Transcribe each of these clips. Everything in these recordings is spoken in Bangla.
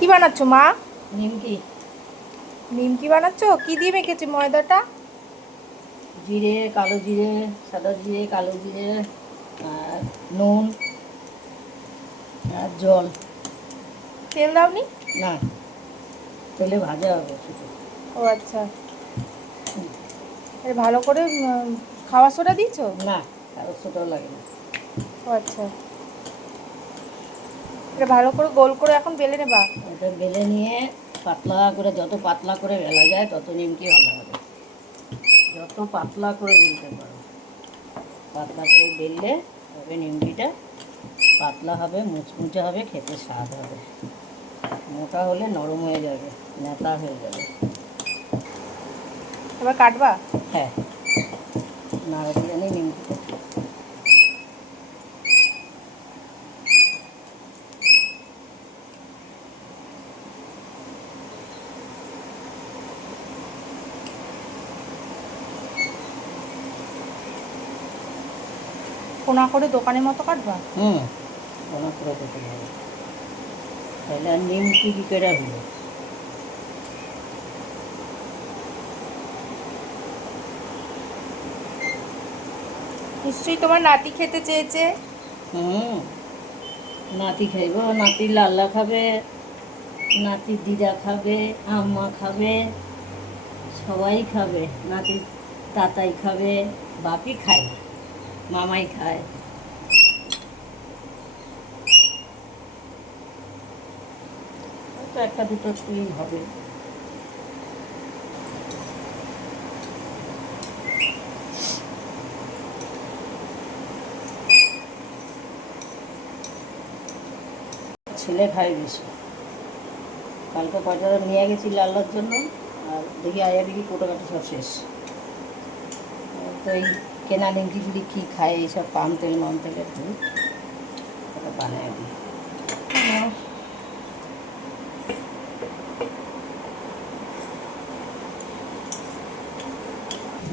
কি বানাচ্ছো মা? নিমকি। নিমকি বানাচ্ছো? কি দিয়ে মেখেছি ময়দাটা? জিরে, কালো জিরে, সাদা জিরে, কালো জিরে, আর নুন আর জল। তেল দাওনি? না, তেলে ভাজা হবে শুধু। ও আচ্ছা, এর ভালো করে খাওয়া সোডা দিয়েছো? না, কারো ছোটাও লাগে না। ও আচ্ছা, এটা ভালো করে গোল করে এখন বেলে নেবা? ওটা বেলে নিয়ে পাতলা করে, যত পাতলা করে বেলা যায় তত নিমকি ভালো হবে। যত পাতলা করে বেলতে পারো, পাতলা করে বেললে তবে নিমকিটা পাতলা হবে, মুচমুচে হবে, খেতে স্বাদ হবে। মোটা হলে নরম হয়ে যাবে, নেতা হয়ে যাবে। এবার কাটবা? হ্যাঁ, নাড়াতে জানি নিমকিটা। কোনা করে দোকানের মতো কাটবা? অনেক করে দিতে হবে, তাহলে আর নিমকি কী করে হলো। নিশ্চয়ই তোমার নাতি খেতে চেয়েছে। হুম, নাতি খাইব, নাতি লাল্লা খাবে, নাতি দিদা খাবে, আম্মা খাবে, সবাই খাবে। নাতি তাতাই খাবে, বাপি খায়, মামাই খায়। তো একটা দুটো তুই হবে। ছেলে খায় বেশি। কালকে কয়টা নিয়ে গেছি লাল্লার জন্য, আর দেখি আয়া দেখি কোটোকাটি সব শেষ। তো এই কেনা নিমকি যদি কী খায়, এইসব পাম তেল মাম তেলের দুধ ওটা বানায় দিই।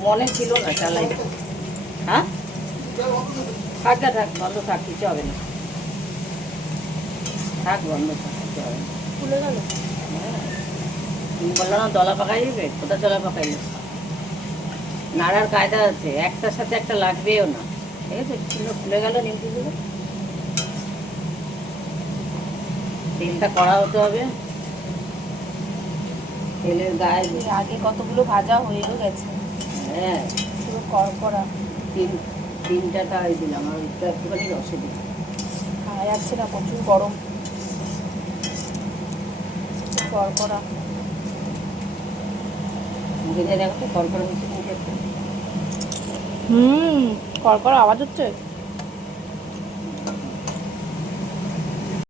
মনে ছিল না চালাই। হ্যাঁ, থাক না, থাক, বন্ধ থাক, কিছু হবে না। থাক, বন্ধ থাক, কিছু হবে না। খুলে গেল? তুমি বললো না দলা পাকাই দিবে, কোথায় দলা পাকাইলে? নাড়ার কায়দা আছে, একটার সাথে একটা লাগবেও না। ঠিক আছে, খুলে গেল নিমকিগুলো। তেলটা কড়া হতে হবে, তেলের গায়ে। আগে কতগুলো ভাজা হয়েও গেছে। হ্যাঁ, পুরো কড়কড়া। তিনটা তাই দিলাম, আর একটু একটুখানি রসে দিলাম। খাওয়া যাচ্ছে না, প্রচুর গরম, কড়কড়া। মুখে দেখো তো কড়কড়া হচ্ছে মুখে। কড়কড়া আওয়াজ হচ্ছে।